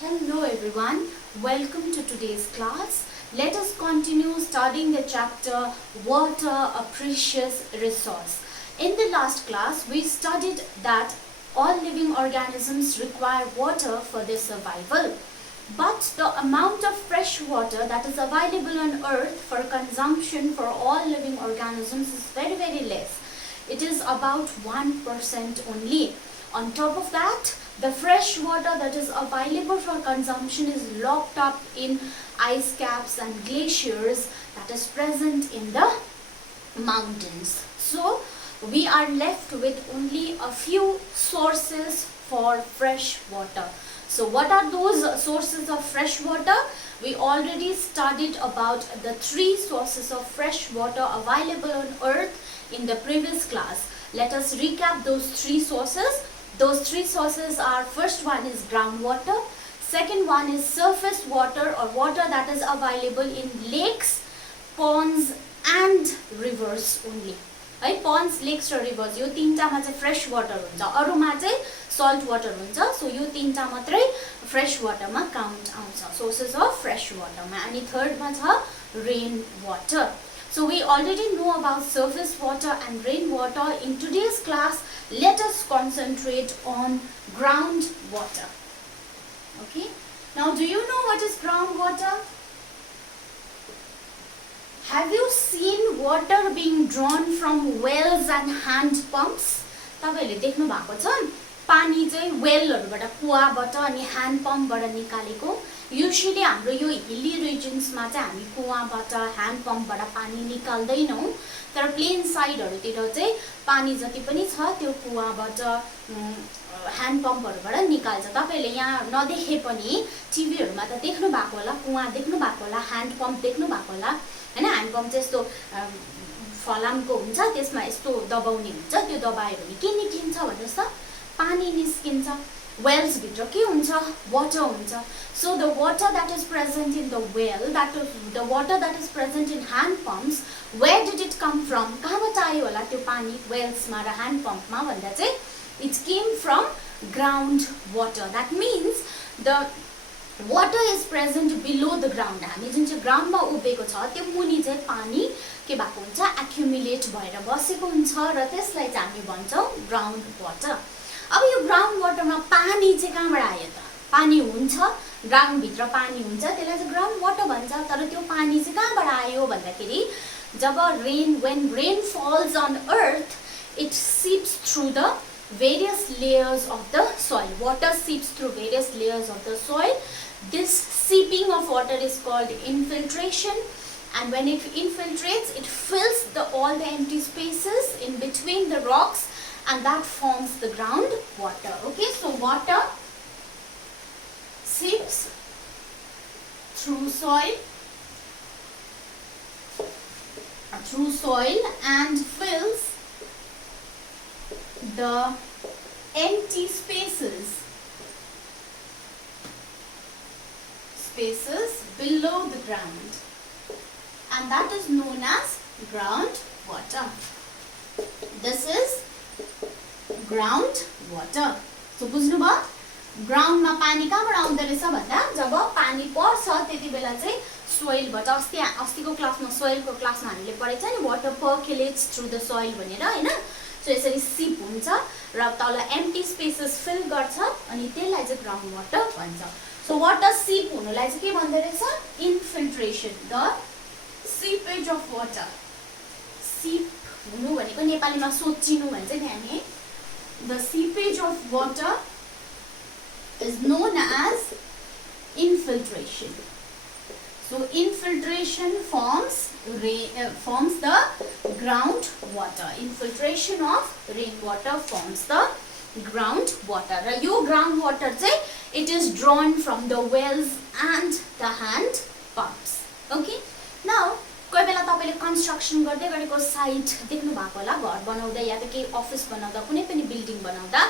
Hello everyone, welcome to today's class. Let us continue studying the chapter Water, a Precious Resource. In the last class, we studied that all living organisms require water for their survival. But the amount of fresh water that is available on earth for consumption for all living organisms is very less. It is about 1% only. On top of that, the fresh water that is available for consumption is locked up in ice caps and glaciers that is present in the mountains. So we are left with only a few sources for fresh water. So what are those sources of fresh water? We already studied about the 3 sources of fresh water available on earth in the previous class. Let us recap those 3 sources. Those 3 sources are, first one is groundwater, second one is surface water or water that is available in lakes, ponds and rivers only. है ponds, lakes र rivers यो तीनटामा चाहिँ fresh water हुन्छ, अरुमा चाहिँ salt water हुन्छ. So यो तीनटा मात्रै fresh water मा count आउँछ, sources of fresh water मा. अनि third मा छ rain water. So we already know about surface water and rainwater. In today's class, let us concentrate on groundwater. Okay. Now, do you know what is groundwater? Have you seen water being drawn from wells and hand pumps? तपाईहरुले देख्नु भएको छ पानी चाहिँ वेलहरुबाट कुवाबाट अनि hand पम्पबाट निकालेको. Usually हाम्रो यो हिली रिजन्समा चाहिँ हामी कुवाबाट ह्यान्ड पम्पबाट पानी निकाल्दैनौं, तर प्लेन साइडहरुतिर चाहिँ पानी जति पनि छ त्यो कुवाबाट ह्यान्ड पम्पहरुबाट निकाल्छ. तपाईहरुले यहाँ नदेखे पनि टिभीहरुमा त देख्नु भएको होला, कुवा देख्नु भएको होला, ह्यान्ड पम्प देख्नु भएको होला हैन. ह्यान्ड पम्प चाहिँ यस्तो फलामको हुन्छ, त्यसमा यस्तो दबाउने हुन्छ, त्यो दबाएर नि के निक्लिन्छ भन्नुस् त पानी निस्किन्छ. Wells भित्र के हुन्छ? Water हुन्छ. So the water that is present in the well, the water that is present in hand pumps, where did it come from? कहाँबाट आयो होला त्यो पानी wells मा र hand pump मा भन्दा चाहिँ it came from ground water. That means the water is present below the ground. हामी जुन चाहिँ ग्राउन्ड मा उभिएको छ त्यो मुनि चाहिँ पानी के भएको हुन्छ, accumulate भएर बसेको हुन्छ र त्यसलाई चाहिँ हामी भन्छौं ground water. अब यो ग्राउन्ड वाटरमा पानी चाहिँ कहाँबाट आयो त? पानी हुन्छ, ग्राउन्ड भित्र पानी हुन्छ, त्यसलाई चाहिँ ग्राउन्ड वाटर भन्छ. तर त्यो पानी चाहिँ कहाँबाट आयो भन्दाखेरि जब when rain falls on earth, it seeps through the various layers of the soil. Water seeps through various layers of the soil. This seeping of water is called infiltration, and when it infiltrates, it fills all the empty spaces in between the rocks, and that forms the ground water. Okay, so water seeps through soil and fills the empty spaces below the ground, and that is known as groundwater. This is ground water. So बुझ्नु भयो? Ground मा पानी कहाँबाट आउँदै रहेछ भन्दा जब पानी पर्छ त्यति बेला चाहिँ सोइलबाट अस्तिको क्लासमा सोइलको क्लासमा हामीले पढेको छ नि water percolates through the soil भनेर हैन. सो यसरी सिप हुन्छ र तल एम्प्टी स्पेसेस फिल गर्छ अनि त्यसलाई चाहिँ ग्राउन्ड वाटर भन्छ. सो वाटर सिप हुनुलाई चाहिँ के भन्दे रहेछ? Infiltration. The seepage of water. सिप हुनु भनेको नेपालीमा सोचिनु भन्छ नि हामी. The seepage of water is known as infiltration. So infiltration forms the ground water. Infiltration of rainwater forms the ground water. Your ground water it is drawn from the wells and the hand pumps. Okay. Now कोही बेला तपाईले construction गर्दै गरेको site देख्नु भएको होला, घर बनाउँदा या त केही अफिस बनाउँदा कुनै पनि बिल्डिङ बनाउँदा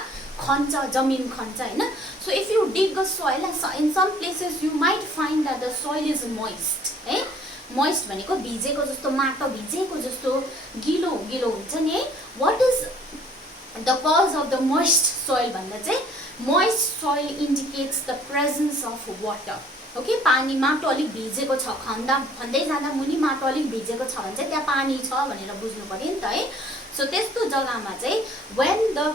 खन्छ, जमिन खन्छ हैन. So if you dig a soil, in some places you might find that the soil is moist. है मोइस्ट भनेको भिजेको जस्तो, माटो भिजेको जस्तो गिलो हुन्छ नि है. What is the cause of the moist soil भन्दा चाहिँ moist soil indicates the presence of water. Okay, पानी माटो अलिक भिजेको छ, खन्दै जाँदा मुनि माटो अलिक भिजेको छ भने चाहिँ त्यहाँ पानी छ भनेर बुझ्नु पर्यो नि त है. सो त्यस्तो जग्गामा चाहिँ when the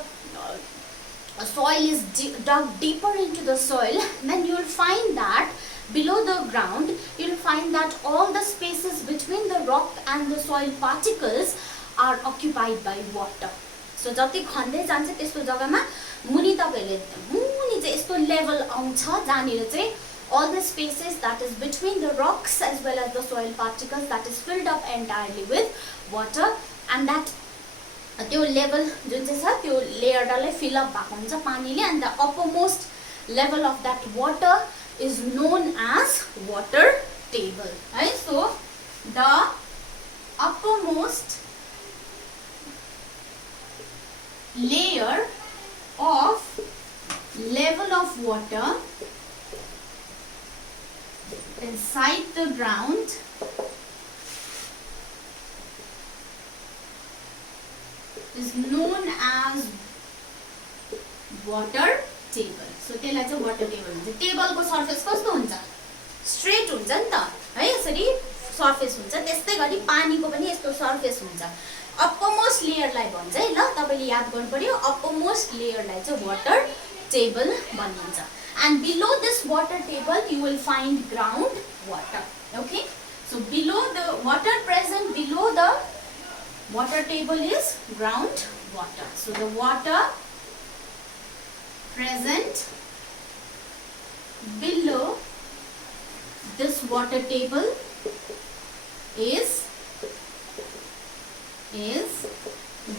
soil is dug deeper into the soil, then you will find that below the ground you will find that all the spaces between the rock and the soil particles are occupied by water. So जति खन्दै जान्छ त्यस्तो जग्गामा मुनि तपाईले मुनि चाहिँ यस्तो level आउँछ जहाँनिर चाहिँ all the spaces that is between the rocks as well as the soil particles that is filled up entirely with water, and that त्यो लेभल जुन चाहिँ छ त्यो लेयर डल्लै फिल अप भएको हुन्छ पानीले, and the uppermost level of that water is known as water table. है, so the uppermost layer of level of water inside the ground is known as water table. So त्यसलाई चाहिँ water table भन्छ. टेबलको surface कस्तो हुन्छ? Straight हुन्छ नि त है, यसरी सर्फेस हुन्छ. त्यस्तै गरी पानीको पनि यस्तो सर्फेस हुन्छ. अपरमोस्ट लेयरलाई भन्छ है, ल तपाईले याद गर्नु पर्यो. अपरमोस्ट लेयरलाई चाहिँ वाटर टेबल भनिन्छ. And below this water table you will find ground water. Okay, so below the water present below the water table is ground water. So the water present below this water table is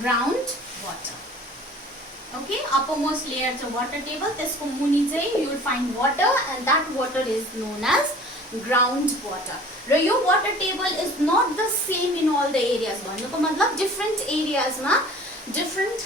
ground water. Okay, uppermost layer is water table. त्यसको मुनि चाहिँ you will find water, and that water is known as ground water. र यो water table is not the same in all the areas. भन्नुको मतलब different areas मा different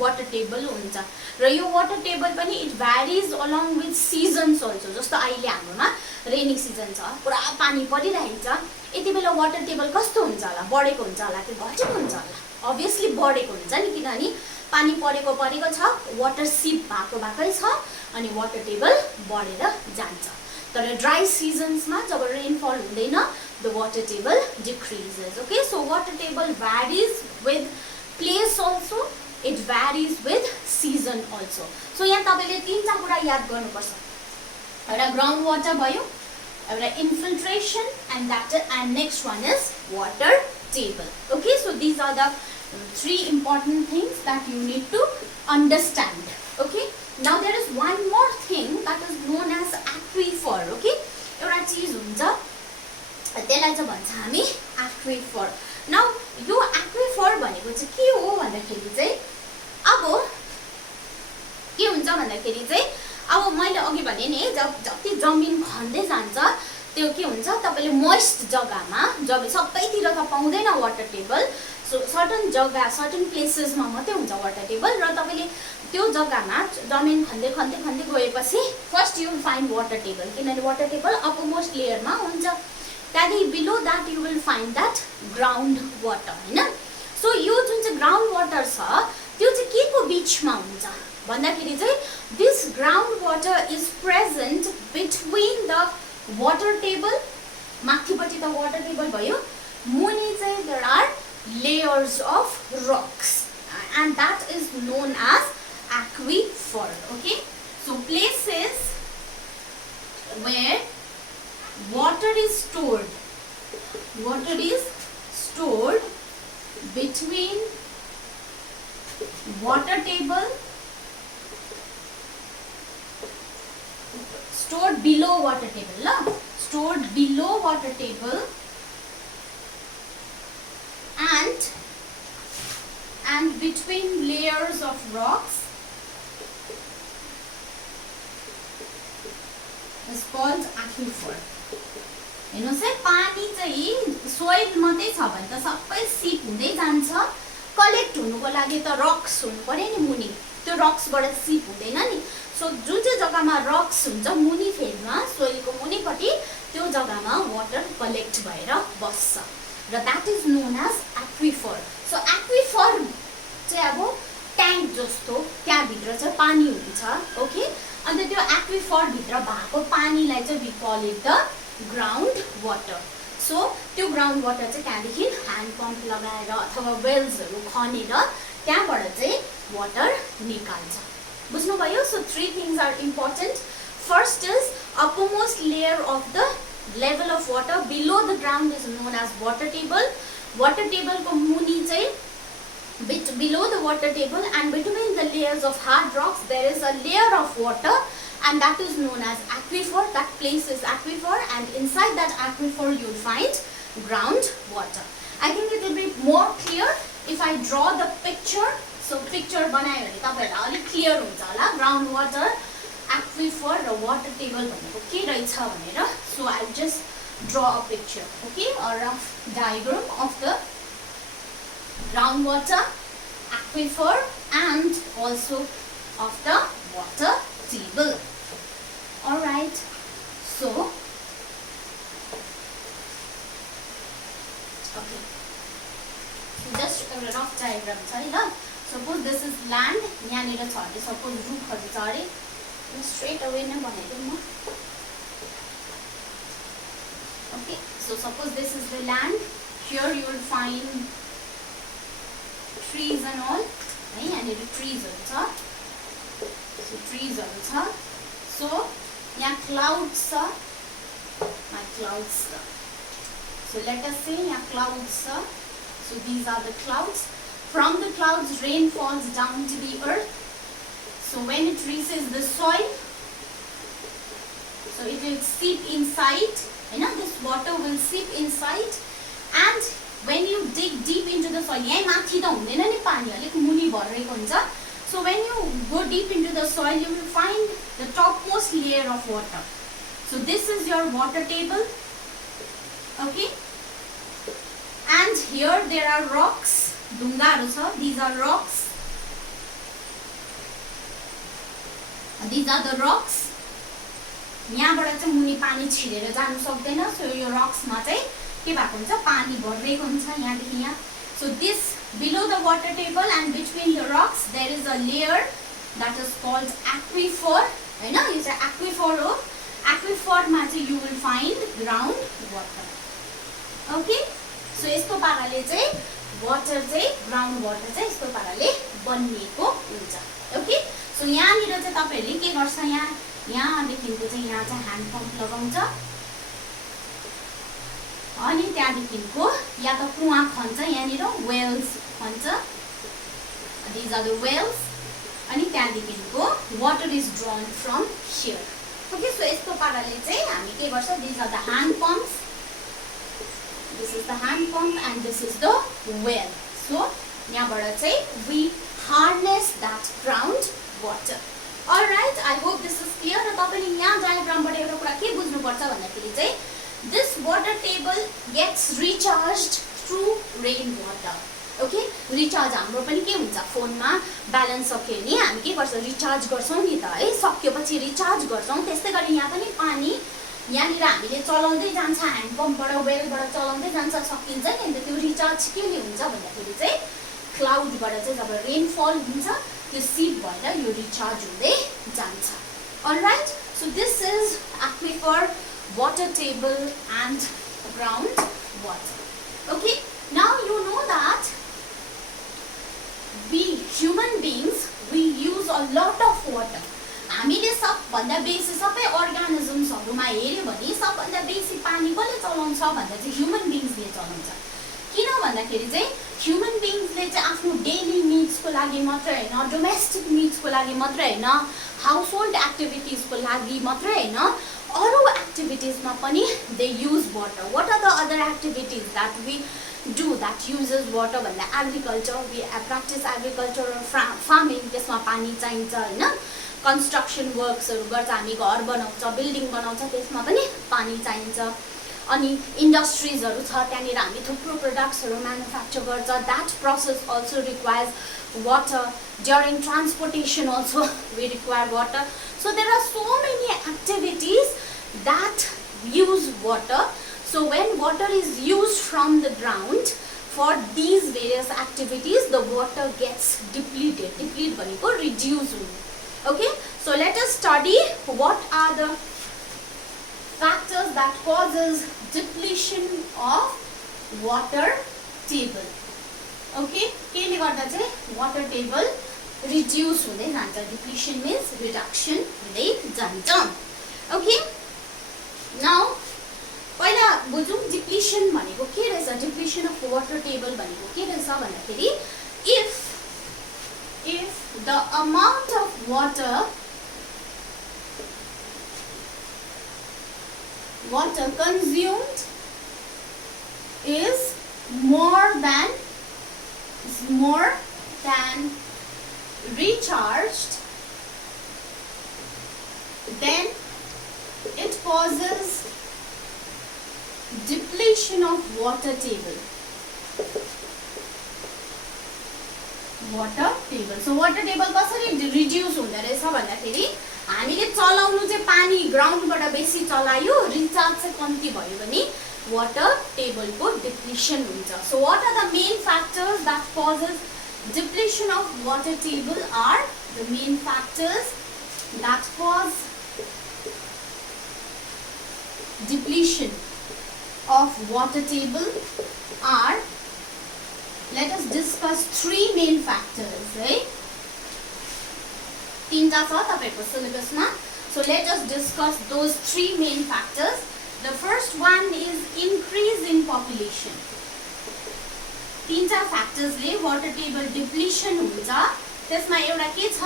water table हुन्छ. र यो water table पनि it varies along with seasons also. जस्तो अहिले हाम्रोमा रेनी सिजन छ, पुरा पानी परिरहेको छ. यति बेला वाटर टेबल कस्तो हुन्छ होला? बढेको हुन्छ होला कि घटेको हुन्छ होला? obviously बढेको हुन्छ नि, किनभने पानी परेको छ, वाटर सिप भएकै छ अनि वाटर टेबल बढेर जान्छ. तर ड्राई सिजन्समा जब रेनफल हुँदैन the water table decreases. Okay, so water table varies with place also, it varies with season also. So यहाँ तपाईले तीनटा कुरा याद गर्नुपर्छ. एउटा ग्राउन्ड वाटर भयो, एउटा infiltration, and next one is water table. Okay, so these are the three important things that you need to understand. Okay, now there is one more thing that is known as aquifer. Okay, एउटा चीज हुन्छ त्यसलाई चाहिँ भन्छ हामी aquifer. Now यो aquifer भनेको चाहिँ के हो भन्दाखेरि चाहिँ अब के हुन्छ भन्दाखेरि चाहिँ अब मैले अघि भने नि जति जमिन खन्दै जान्छ त्यो के हुन्छ, तपाईले मोइस्ट जग्गामा जब सबैतिर त पाउँदैन वाटर टेबल. सो सर्टन जग्गा सर्टन प्लेसेसमा मात्रै हुन्छ वाटर टेबल. र तपाईले त्यो जग्गामा जमिन खन्दै खन्दै खन्दै गएपछि first you will find water table, किनभने वाटर टेबल अपरमोस्ट लेयरमा हुन्छ. त्यहाँदेखि below that you will find that ground water. होइन, सो यो जुन चाहिँ ग्राउन्ड वाटर छ त्यो चाहिँ के को बिचमा हुन्छ भन्दाखेरि चाहिँ this ground water is present between the water table. माथिपट्टि त वाटर टेबल भयो, मुनि चाहिँ there are layers of rocks, and that is known as aquifer. Okay, so places where water is stored between water table, stored below water table, stored below water table, and between layers of rocks is called aquifer. हेर्नुस् है, पानी चाहिँ soil मात्रै छ भने त सबै सिप हुँदै जान्छ. कलेक्ट हुनुको लागि त रक्स हुनु पर्यो नि मुनि, त्यो रक्सबाट सिप हुँदैन नि. सो जुन चाहिँ जग्गामा रक्स हुन्छ मुनि फेदमा सोइलको मुनिपट्टि त्यो जग्गामा वाटर कलेक्ट भएर बस्छ र that is known as aquifer. So aquifer चाहिँ अब ट्याङ्क जस्तो त्यहाँभित्र चाहिँ पानी हुन्छ ओके अन्त त्यो एक्विफर भित्र भएको पानीलाई चाहिँ we call it the ground water so त्यो ग्राउन्ड वाटर चाहिँ त्यहाँदेखि ह्यान्ड पम्प लगाएर अथवा वेल्सहरू खनेर त्यहाँबाट चाहिँ वाटर निकाल्छ बुझ्नुभयो so 3 things are important first is uppermost layer of the level of water below the ground is known as water table ko muni chai below the water table and between the layers of hard rocks there is a layer of water and that is known as aquifer. That place is aquifer and inside that aquifer you will find ground water. I think it will be more clear if I draw the picture. So picture banayo bhane tapaihरुलाई अलि clear हुन्छ होला ground water aquifer र water table भनेको के रहेछ भनेर so I'll just draw a picture okay or a diagram of the groundwater aquifer and also of the water table. All right, so okay, so just a rough diagram छ है ल suppose this is land यहाँनिर छ भने suppose रुखहरु छ अरे straight away नै बनाइदिउँ म okay so suppose this is the land here you will find trees and all है यहाँनिर treesहरु छ so treesहरु छ so यहाँ clouds छ clouds छ so let us say यहाँ clouds छ so these are the clouds from the clouds rain falls down to the earth. So when it reaches the soil, so it will seep inside, you know, this water will seep inside and when you dig deep into the soil, यहाँ माथि त हुँदैन नि पानी अलिक मुनि भरेको हुन्छ. So when you go deep into the soil, you will find the topmost layer of water. So this is your water table, okay? And here there are rocks, ढुङ्गाहरु छ, these are rocks. These are the rocks. यहाँबाट चाहिँ मुनि पानी छिरेर जानु सक्दैन so यो रक्स मा चाहिँ के भएको हुन्छ पानी भरिएको हुन्छ यहाँदेखि यहाँ so this below the water table and between the rocks there is a layer that is called aquifer हैन यो चाहिँ aquifer हो aquifer मा चाहिँ you will find ground water okay so यसको पाराले चाहिँ water चाहिँ ground water चाहिँ यसको पाराले बनिएको हुन्छ okay so यहाँनिर चाहिँ तपाईहरुले के गर्छ यहाँदेखिको चाहिँ यहाँ चाहिँ ह्यान्ड पम्प लगाउँछ अनि त्यहाँदेखिको या त कुवा खन्छ यहाँनिर Wales खन्छ these are the wells अनि त्यहाँदेखिको water is drawn from here okay so यस्तो पाराले चाहिँ हामी के गर्छ these are the hand pumps this is the hand pump and this is the well so यहाँबाट चाहिँ we harness that ground water. All right, I hope this is clear. र तपाईले यहाँ डायग्रामबाट एउटा कुरा के बुझ्नु पर्छ भन्दाखेरि चाहिँ this water table gets recharged through rain water. Okay, recharge हाम्रो पनि के हुन्छ फोनमा ब्यालेन्स सक्यो नि हामी के गर्छौं रिचार्ज गर्छौं नि त है सकिएपछि रिचार्ज गर्छौं त्यस्तै गरी यहाँ पनि पानी यहाँनिर हामीले चलाउँदै जान्छ ह्यान्ड पम्पबाट वेलबाट चलाउँदै जान्छ सकिन्छ नि अन्त त्यो रिचार्ज के हुन्छ भन्दाखेरि चाहिँ क्लाउडबाट चाहिँ जब रेनफल हुन्छ त्यो सिप भएर यो रिचार्ज हुँदै जान्छ. Alright, so this is aquifer, water table and ground water. Okay, now you know that we human beings we use a lot of water. हामीले सबभन्दा बेसी सबै अर्गानिजम्सहरुमा हेर्यो भने सबभन्दा बेसी पानी कसले चलाउँछ भन्दा चाहिँ ह्युमन बीइङ्सले चलाउँछ. किन भन्दाखेरि चाहिँ ह्युमन बीइङ्सले चाहिँ आफ्नो डेली नीड्सको लागि मात्र हैन डोमेस्टिक नीड्सको लागि मात्र हैन हाउसहोल्ड एक्टिभिटिजको लागि मात्र हैन अरु एक्टिभिटिजमा पनि they use water. What are the other activities that we do that uses water भन्दा agriculture we practice agriculture or farming त्यसमा पानी चाहिन्छ हैन कन्स्ट्रक्सन वर्क्सहरु गर्छ हामी घर बनाउँछ बिल्डिङ बनाउँछ त्यसमा पनि पानी चाहिन्छ अनि इन्डस्ट्रीजहरु छ त्यहाँनिर हामी थुप्रो प्रोडक्ट्सहरु म्यानुफ्याक्चर गर्छ that process also requires water. During transportation also we require water. So there are so many activities that use water. So when water is used from the ground for these various activities the water gets depleted. Deplete भनेको reduce हुनु. Okay, so let us study what are the factors that causes depletion of water table. Okay, केले गर्दा चाहिँ water table reduce हुँदै जान्छ. Depletion means reduction हुँदै जान्छ. Okay, now पहिला बुझौँ डिप्लिसन भनेको के रहेछ. डिप्लिसन अफ वाटर टेबल भनेको के रहेछ भन्दाखेरि if the amount of water consumed is more than recharged, then it causes depletion of water table. So water table कसरी reduce हुँदै रहेछ भन्दाखेरि हामीले चलाउनु चाहिँ पानी ग्राउन्डबाट बेसी चलायो, रिचार्ज चाहिँ कम्ती भयो भने water table को depletion हुन्छ. So what are the main factors that causes depletion of water table? Are the main factors that cause depletion of water table are, let us discuss three main factors, right? तीनटा छ तपाईको सिलेबसमा. So let us discuss those three main factors. The first one is increase in population. तीनटा factors ले water table depletion हुन्छ. त्यसमा एउटा के छ,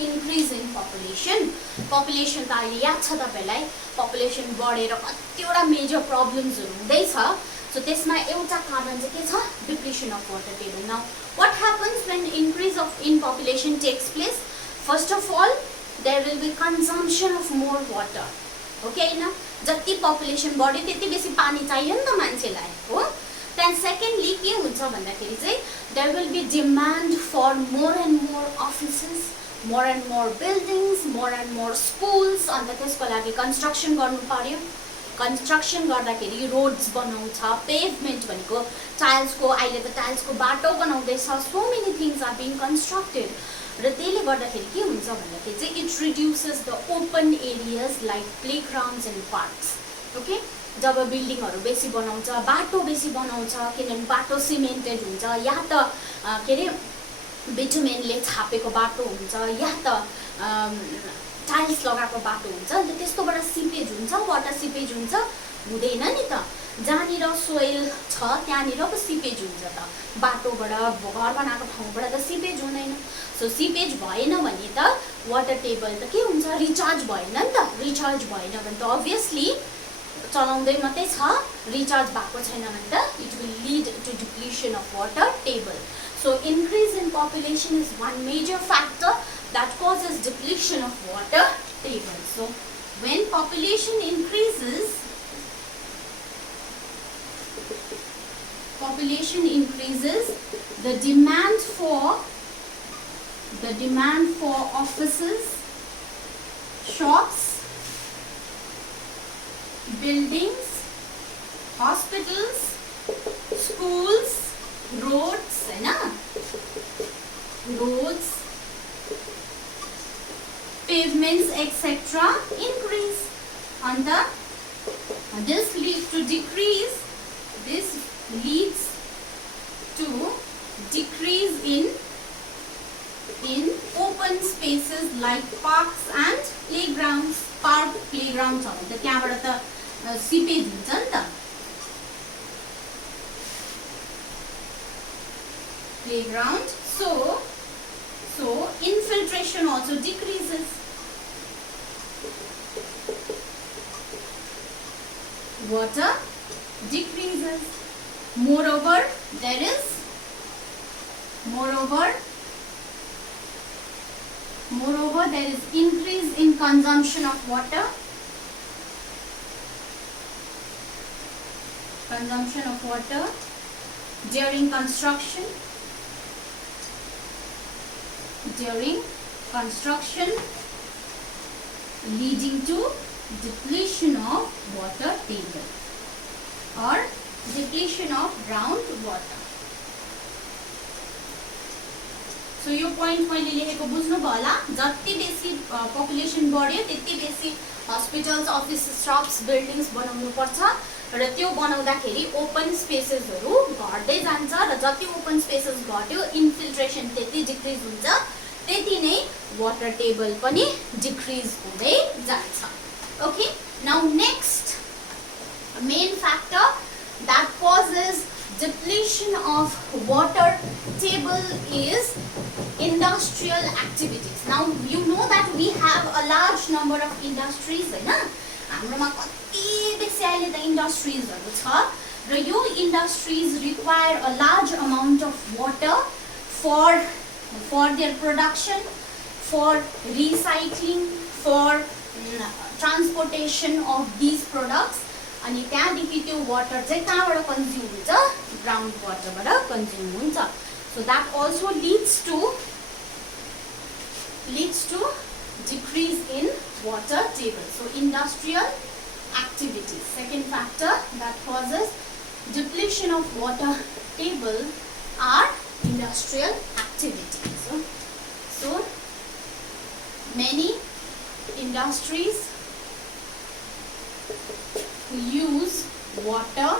increase in population. Population त अहिले याद छ तपाईलाई, population बढेर कतिवटा मेजर प्रब्लम्सहरु हुँदैछ. So त्यसमा एउटा कारण चाहिँ के छ, depletion of water table. Now what happens when increase in population takes place? First of all, there will be consumption of more water. Okay na, जति population बढ्यो त्यति बेसी पानी चाहियो नि त मान्छेलाई, हो. Then secondly के हुन्छ भन्दाखेरि चाहिँ there will be demand for more and more offices, more and more buildings, more and more schools. अन्त त्यसको लागि construction गर्नु पर्यो. Construction गर्दाखेरि roads बनाउँछ, pavement भनेको tiles को, अहिले त tiles को बाटो बनाउँदैछ. So many things are being constructed. र त्यसले गर्दाखेरि के हुन्छ भन्दाखेरि चाहिँ it reduces the open areas like playgrounds and parks. Okay, जब बिल्डिङहरु बेसी बनाउँछ, बाटो बेसी बनाउँछ, किनभने बाटो सिमेन्टेड हुन्छ, या त के रे बिटुमेनले छापेको बाटो हुन्छ, या त टाइल्स लगाएको बाटो हुन्छ. अनि त्यस्तोबाट सिपेज हुन्छ, वाटर सिपेज हुन्छ, हुँदैन नि त. जहाँनिर सोइल छ त्यहाँनिर पो सिपेज हुन्छ त. बाटोबाट घर बनाएको ठाउँबाट त सिपेज हुँदैन. सो सिपेज भएन भने त वाटर टेबल त के हुन्छ, रिचार्ज भएन नि त. रिचार्ज भएन भने त अभियसली चलाउँदै मात्रै छ, रिचार्ज भएको छैन भने त it will lead to depletion of water table. So increase in population is one major factor that causes depletion of water table. So when population increases, the demand for offices, shops, buildings, hospitals, schools, roads, है ना, roads, pavements, etc. increase. And this leads to decrease in open spaces like parks and playgrounds. Park, playgrounds छ भने त त्यहाँबाट त seepage हुन्छ नि त. Playground, so infiltration also decreases. Water decreases. Moreover, there is increase in consumption of water. During construction, leading to depletion of water table or depletion of groundwater. So यो point मैले लेखेको बुझ्नुभयो होला। जति बेसी पपुलेसन बढ्यो त्यति बेसी हस्पिटल्स, अफिस, शप्स, बिल्डिङ्स बनाउनु पर्छ र त्यो बनाउँदाखेरि ओपन स्पेसेसहरू घट्दै जान्छ र जति ओपन स्पेसेस घट्यो इन्फिल्ट्रेसन त्यति डिक्रिज हुन्छ, त्यति नै वाटर टेबल पनि डिक्रिज हुँदै जान्छ। Okay, now next main factor that causes depletion of water table is industrial activities. Now you know that we have a large number of industries, हैन? हाम्रोमा कति बेसी अहिले त इन्डस्ट्रिजहरु छ र यो industries require a large amount of water for their production, for recycling, for transportation of these products. अनि त्यहाँदेखि त्यो वाटर चाहिँ कहाँबाट कन्ज्युम हुन्छ? ग्राउन्ड वाटरबाट कन्ज्युम हुन्छ। So that also leads to decrease in water table. So industrial activities, second factor that causes depletion of water table are industrial activities. So many industries use water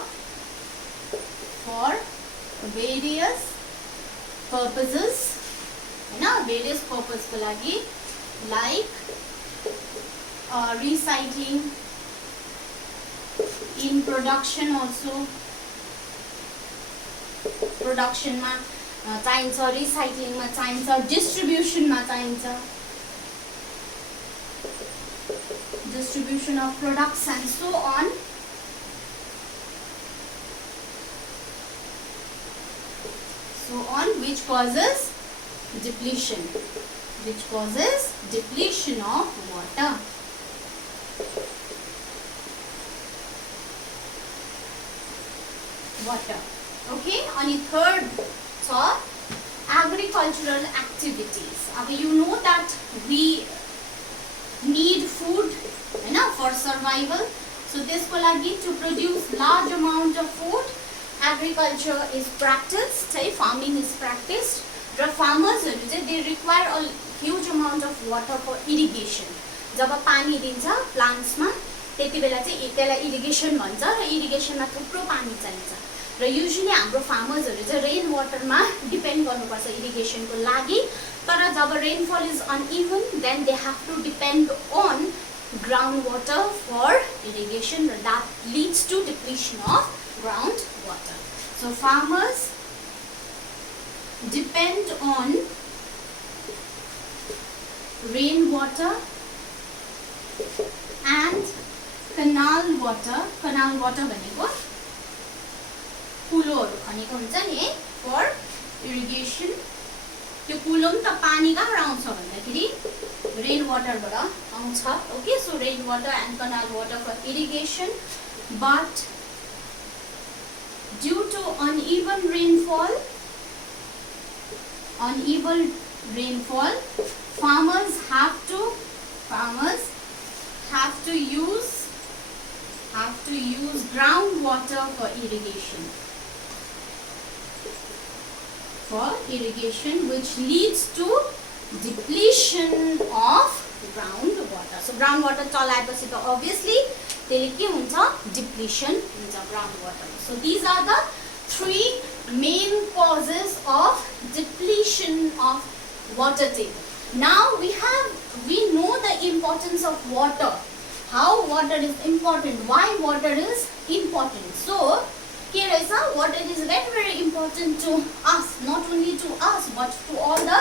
for various purposes, various purpose को लागि, like recycling, in production also, production मा चाहिन्छ, recycling मा चाहिन्छ, distribution मा चाहिन्छ, distribution of products and so on. Which causes depletion of water. Okay, अनि third छ agricultural activities. अब you know that we need food, for survival. So त्यसको लागि to produce large amount of food, agriculture is practiced, farming is practiced. र farmers they require a huge amount of water for irrigation. जब पानी दिन्छ plants मा त्यति बेला चाहिँ त्यसलाई irrigation भन्छ र irrigation मा थुप्रो पानी चाहिन्छ र usually हाम्रो farmers चाहिँ rain water मा depend गर्नुपर्छ irrigation को लागि। तर जब rainfall is uneven, then they have to depend on groundwater for irrigation, and that leads to depletion of groundwater. So farmers depend on rainwater and canal water. Canal water भनेको कुलोहरु खनेको हुन्छ नि for irrigation. त्यो कुलो पनि त पानी कहाँबाट आउँछ भन्दाखेरि रेन वाटरबाट आउँछ। Okay, so rain water and canal water for irrigation, but due to uneven rainfall, farmers have to use groundwater for irrigation, which leads to depletion of groundwater. So groundwater चलाएपछि त obviously त्यसले के हुन्छ? Depletion हुन्छ groundwater. So these are the three main causes of depletion of water table. Now we know the importance of water, how water is important, why water is important. So water is very, very important to us, not only to us but to all the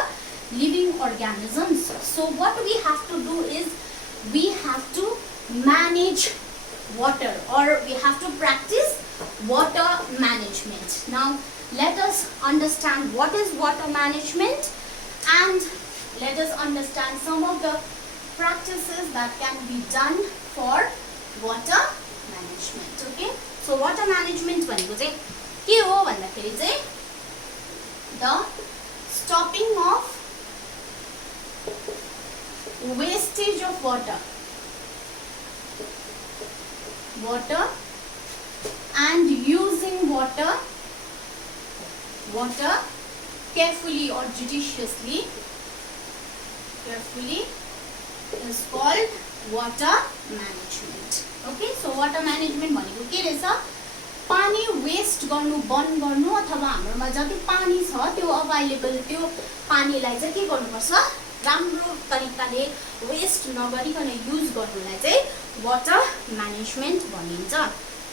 living organisms. So what we have to do is we have to manage water, or we have to practice water management. Now let us understand what is water management, and let us understand some of the practices that can be done for water management. Okay, so water management भनेको चाहिँ के हो भन्दाखेरि चाहिँ the stopping of wastage of water and using water carefully or judiciously is called water management. Okay, so water management भनेको के रहेछ? पानी वेस्ट गर्नु बन्द गर्नु अथवा हाम्रोमा जति पानी छ त्यो अवेलेबल त्यो पानीलाई चाहिँ के गर्नुपर्छ? राम्रो तरिकाले वेस्ट नगरिकन युज गर्नुलाई चाहिँ वाटर म्यानेजमेन्ट भनिन्छ.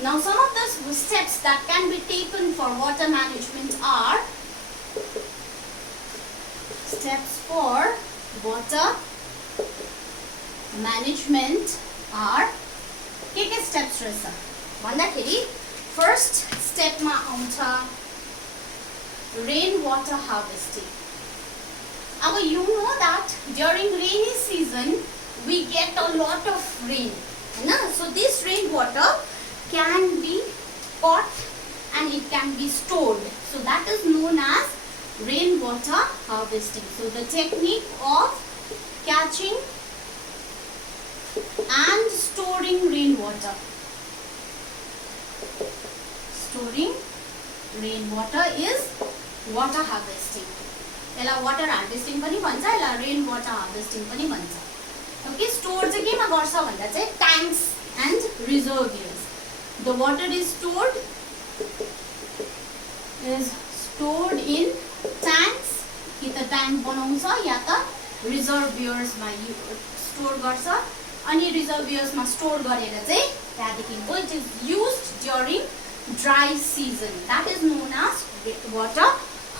Now some of the steps that can be taken for water management are steps for water management are के steps रहेछ भन्दाखेरि फर्स्ट स्टेपमा आउँछ रेन वाटर हार्वेस्टिङ. अब you know that during rainy season we get a lot of rain, हैन? So this rain water can be caught and it can be stored. So that is known as rainwater harvesting. So the technique of catching and storing rainwater. Storing rainwater is water harvesting. यसलाई water harvesting पनि भन्छ, यसलाई rainwater harvesting पनि भन्छ. Okay, store चाहिँ केमा गर्छ भन्दा चाहिँ tanks and reservoirs. The water is stored in tanks. कि त ट्याङ्क बनाउँछ या त रिजर्भियर्समा स्टोर गर्छ. अनि रिजर्भियर्समा स्टोर गरेर चाहिँ त्यहाँदेखिको it is used during dry season. That is known as water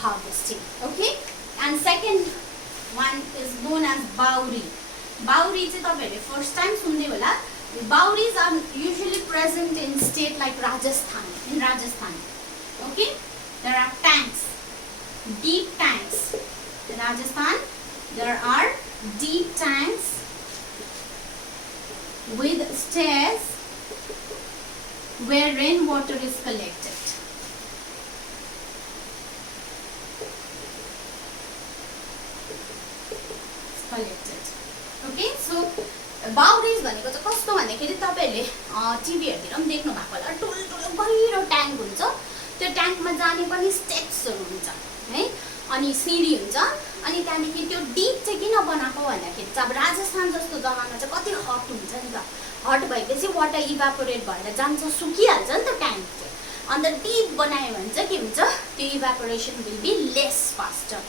harvesting. Okay, and second one is known as Bauri. Bauri चाहिँ तपाईँहरूले फर्स्ट टाइम सुन्दै होला. Bauris are usually present in state like Rajasthan. In Rajasthan, okay, there are tanks, deep tanks. In Rajasthan, there are deep tanks with stairs where rainwater is collected. Okay, so बाउरीज भनेको चाहिँ कस्तो भन्दाखेरि तपाईँहरूले टिभीहरूतिर पनि देख्नु भएको होला. ठुल्ठुलो गहिरो ट्याङ्क हुन्छ. त्यो ट्याङ्कमा जाने पनि स्टेप्सहरू हुन्छ है, अनि सिँढी हुन्छ. अनि त्यहाँदेखि त्यो डिप चाहिँ किन बनाएको भन्दाखेरि चाहिँ अब राजस्थान जस्तो जग्गामा चाहिँ कति हट हुन्छ नि त. हट भएपछि वाटर इभापोरेट भएर जान्छ, सुकिहाल्छ नि त ट्याङ्क चाहिँ. अन्त डिप बनायो भने चाहिँ के हुन्छ, त्यो evaporation will be less faster.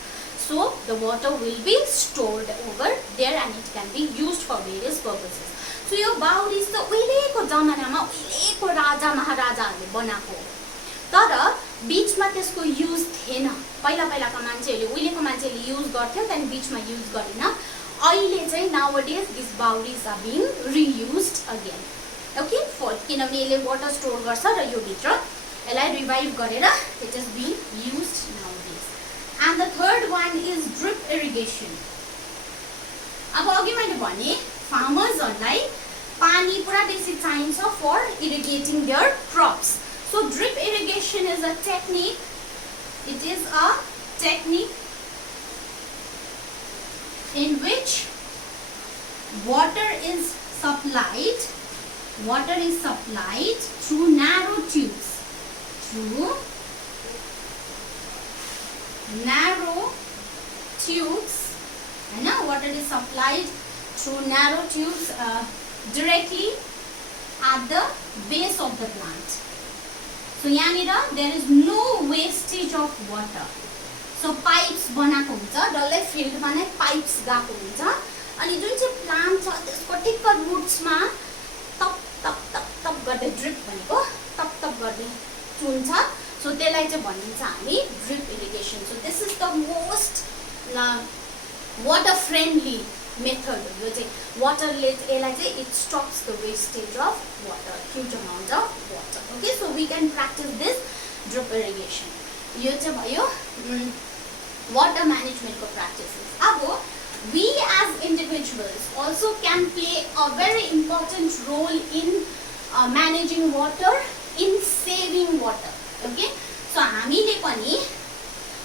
So the water will be stored over there and it can be used for various purposes. So यो बाउरीज त उहिलेको जमानामा उहिलेको राजा महाराजाहरूले बनाएको. तर बीचमा त्यसको युज थिएन. पहिलाका मान्छेहरूले उहिलेको मान्छेले युज गर्थ्यो, त्यहाँदेखि बीचमा युज गरेन. अहिले चाहिँ nowadays this Bauris are being reused again. Okay, for किनभने यसले वाटर स्टोर गर्छ र यो भित्र यसलाई रिभाइभ गरेर it is being used nowadays. And the third one is drip irrigation. अब अघि मैले भने फार्मर्सहरूलाई पानी पुरा बेसी चाहिन्छ for irrigating their crops. So drip irrigation is a technique. It is a technique in which water is supplied through narrow tubes. And now water is supplied through narrow tubes directly at the base of the plant. So yahanira there is no wastage of water. So pipes बनाएको हुन्छ, डल्लै फिल्डमा नै pipes गएको हुन्छ. अनि जुन चाहिँ प्लान्ट छ त्यसको ठिक्क रुट्समा तप तप तप तप गर्दै ड्रिप भनेको तप तप गर्दै चुन्छ. So त्यसलाई चाहिँ भनिन्छ हामी drip irrigation. So this is the most water friendly method. यो चाहिँ वाटरले यसलाई चाहिँ it stops the wastage of water, huge amount of water. Okay, so we can practice this drip irrigation. यो चाहिँ भयो water management को practices. अब we as individuals also can play a very important role in managing water, in saving water. Okay, so हामीले पनि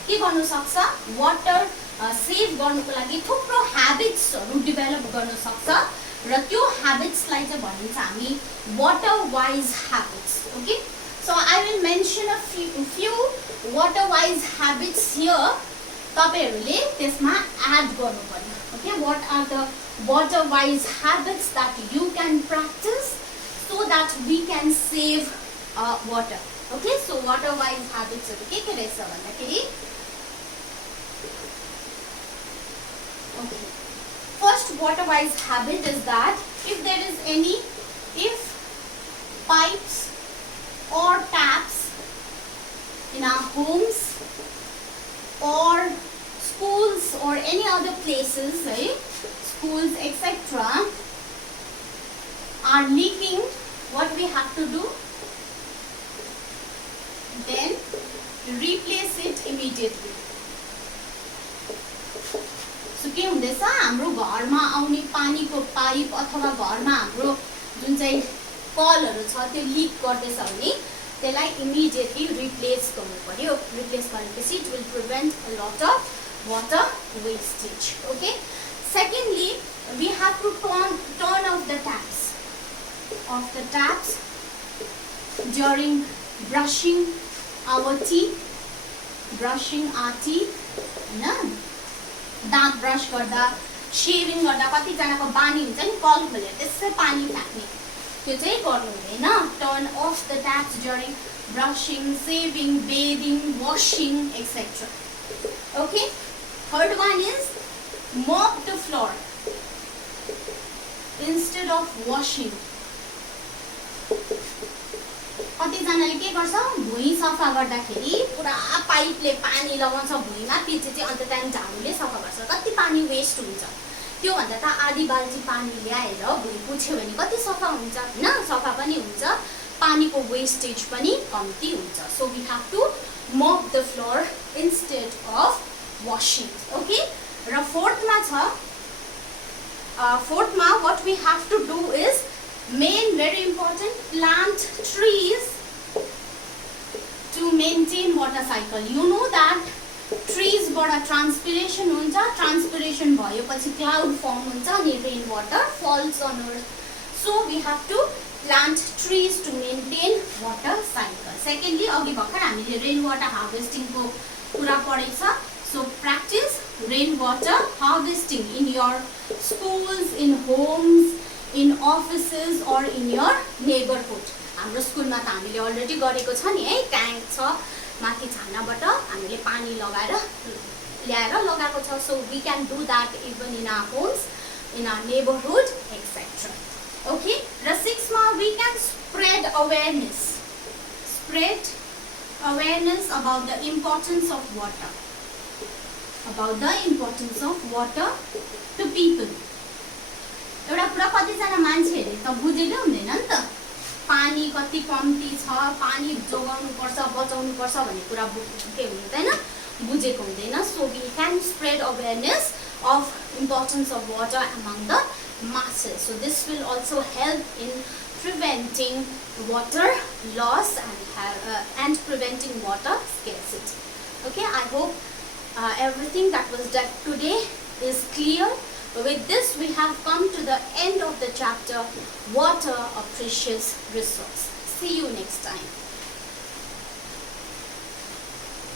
के गर्नु सक्छ, वाटर सेभ गर्नुको लागि थुप्रो ह्याबिट्सहरू डेभलप गर्न सक्छ र त्यो ह्याबिट्सलाई चाहिँ भनिन्छ हामी water wise habits. Okay, so I will mention a few water wise habits here तपाईहरुले त्यसमा एड गर्नु पर्यो okay what are the water wise habits that you can practice so that we can save water okay so water wise habits के रहेछ भन्दाखेरि okay first water wise habit is that if pipes or taps in our homes or schools or any other places schools etc are leaking what we have to do then replace it immediately so के हुँदैछ हाम्रो घरमा आउने पानीको pipe अथवा घरमा हाम्रो जुन चाहिँ कलहरु छ त्यो लीक गर्दैछ भने त्यसलाई immediately replace गर्नु पर्यो replace गरेपछि it will prevent a lot of water wastage okay secondly we have to turn off the taps during brushing our teeth हैन दाँत ब्रश गर्दा शेभिङ गर्दा कति जनाको बानी हुन्छ नि कल खोलेर त्यसै पानी फ्याक्ने त्यो चाहिँ गर्नु हुँदैन turn off the taps during brushing shaving bathing washing etc okay third one is mop the floor instead of washing कति जनाले के गर्छ भुइँ सफा गर्दाखेरि पुरा पाइपले पानी लगाउँछ भुइँमा पछि चाहिँ अन्त टाइम झाडुले सफा गर्छ कति पानी वेस्ट हुन्छ त्यो भन्दा त आधी बाल्टी पानी ल्याएर भुइँ पुछ्यो भने कति सफा हुन्छ हैन सफा पनि हुन्छ पानीको वेस्टेज पनि कम्ती हुन्छ so we have to mop the floor instead of washing okay र फोर्थमा छ fourthमा what we have to do is main very important plant trees to maintain water cycle you know that trees बाट transpiration हुन्छ transpiration भएपछि cloud form हुन्छ अनि rain water falls on earth so we have to plant trees to maintain water cycle secondly अघि भर्खर हामीले rain water harvesting को कुरा पढेछ so practice rain water harvesting in your schools in homes in offices or in your neighborhood हाम्रो स्कुलमा त हामीले already गरेको छ नि है ट्याङ्क छ माथि छानाबाट हामीले पानी लगाएर ल्याएर लगाएको छ so we can do that even in our homes in our neighborhood etc okay र 6 मा we can spread awareness about the importance of water to people एउटा कुरा कतिजना मान्छेहरूले त बुझेकै हुँदैन नि त पानी कति कम्ती छ पानी जोगाउनु पर्छ बचाउनु पर्छ भन्ने कुरा के हुँदैन बुझेको हुँदैन so we can spread awareness of importance of water among the masses so this will also help in preventing water loss and preventing water scarcity okay I hope everything that was done today is clear. With this, we have come to the end of the chapter, Water, a Precious Resource. See you next time.